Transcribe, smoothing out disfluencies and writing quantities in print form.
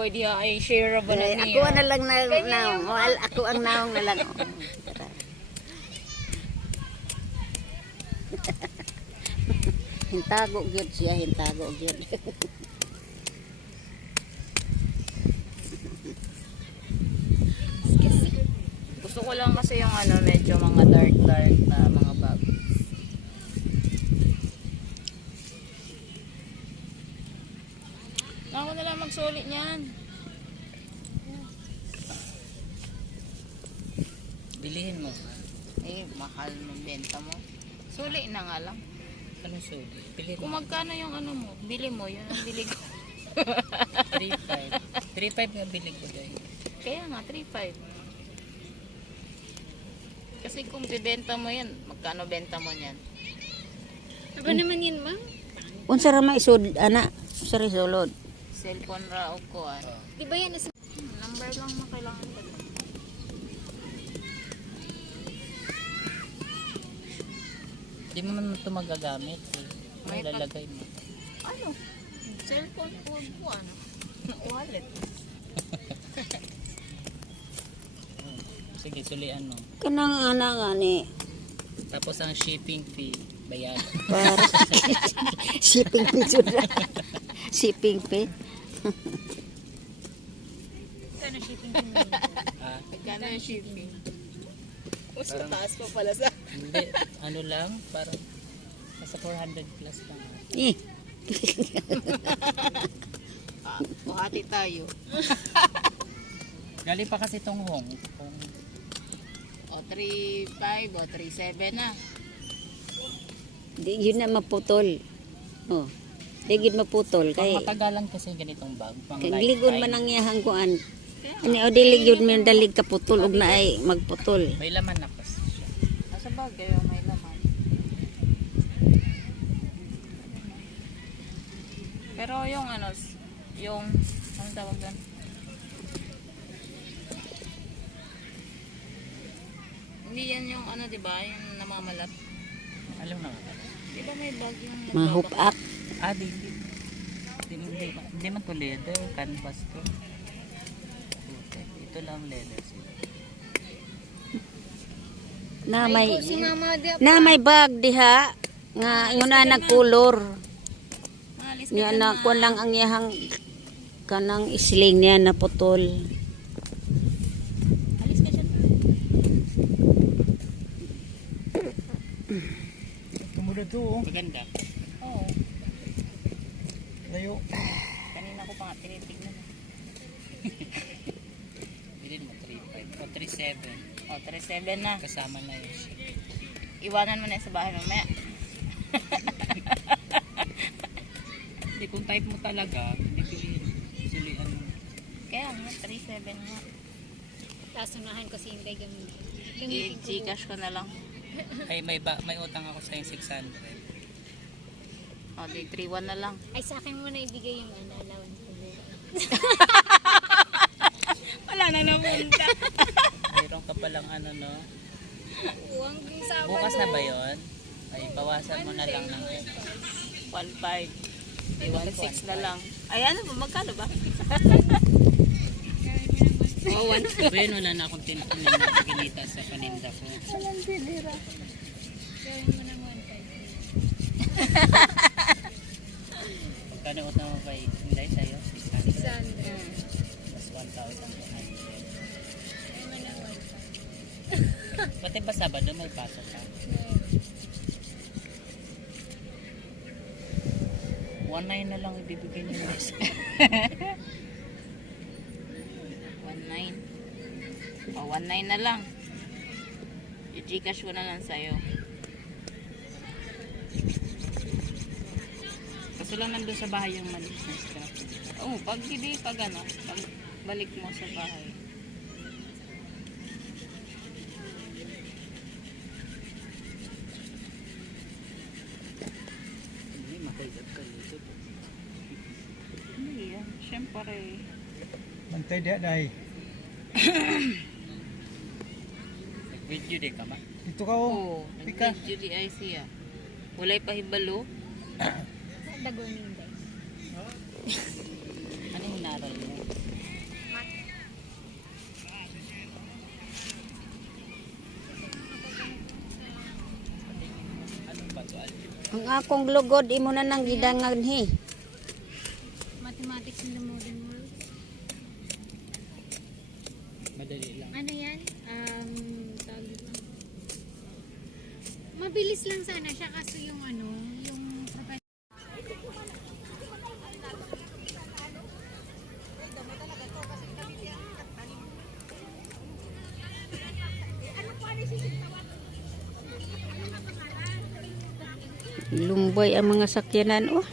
boy diha ay share ba na niya. Ako na lang na naong. Ako ang naong na lang. Hintago gyud siya, hintago gyud. Gusto ko lang kasi yung ano, medyo mga dark na mga bags. Ako na lang magsulit niyan. Bilihin mo. Eh, mahal ng benta mo. Suli na nga lang. Anong sulit? Bilihin Kung mo. magkano yung ano mo, bili mo, yun ang bili ko. 3.5. 3.5 nga bili ko dahil. Kaya nga, 3.5. Kasi kung bibenta mo yan, magkano benta mo yan? Aba naman yan, ma'am. Unsa ra may isud ana? Unsa ra sulod? Cellphone ra o ko, ano. Di ba yan? Number lang na kailangan ko. Di mo naman ito magagamit. Eh. May Lalagay mo. Ano? Cellphone phone ko, ano? Wallet. Sige, sulian mo. Kanang ana nga ni. Tapos ang shipping fee, bayad. Para shipping fee sud. Shipping fee. Sana shipping din. Ah, Magkano yung shipping? Mas Parang- mataas pa pala sa... hindi. Ano lang, parang nasa 400 plus lang. Eh, Buhati tayo. Galing pa kasi itong Hong Kong. O 3.5 o 3.7 na. di yun na maputol. Oh. Di gid maputol Pang kay matagalan kasi ganitong bag. Pang kay ligon lifetime. man ang iyahang kuan. Ani o dili gyud man dalig ka putol ug naay magputol. May laman na kasi siya. Nasa bagay yung may laman. Pero yung ano, yung, anong tawag doon? Hindi yan yung ano, di ba? Yung namamalat. Alam na nga. Di ba may bag yung Mga hoop up. Ah, hindi man to leather, canvas to. Okay. Ito lang leather. Na may Si mama di na may bag diha nga yun na nagkulor. Maalis ka Niya dyan, na ma. kuan lang ang iyahang kanang isling niya na putol. Alis ka dyan. Tumulad to, oh. Maganda. Oo. Layo. Kanina ko pa nga tinitignan. Bilhin mo 3.5 o 3.7. O, 3.7 na. Kasama na yun siya. Iwanan mo na yan sa bahay mamaya. Hindi, kung type mo talaga, hindi piliin. Sulian mo. Kaya nga, 3.7 nga. Tapos unahan ko si Inday gamitin. I-gcash ko na lang. Ay, may utang ako sa 600. O, di 3.1 na lang. Ay, sa akin muna ibigay yung ano, allowance ko. Wala na napunta. Mayroon ka palang ano, no? Uwang din sa Bukas na ba yun? Ay, bawasan mo na lang ng 1.5. 1.6 na lang. Ay, ano ba? Magkano ba? Oh, well, wala na akong tinitinan na ginita sa paninda ko. Walang dinira. Gawin mo ng 1.5. Pagkano utang mo kay Inday sa'yo? 600. 600. Plus 1,200. Gawin mo ng 1.5. Pati ba Sabado may pasok ka? 1.9 na lang ibibigay niyo. 1.9. O, 1.9 na lang. I-gcash ko na lang sa'yo. Kaso lang nandun sa bahay yung maliit na scrap. Oo, pag hindi, pag ano, pag balik mo sa bahay. Hindi, makaigat ka dito. Hindi yan. Siyempre. Bantay dia dai. Nag-video di ka ma? Ito ka oh. Oo, Pika. nag-video di ay siya. Walay pa hibalo. Dagon ni Inday. Ano yung inaral mo? Anong ba ito? Ang akong lugod imo na nang gidangan he. Mathematics in the modern world. Madali lang. Ano yan? Tawag dito. Mabilis lang sana siya kasi yung ano, yung professor. Lumbay ang mga sakyanan oh.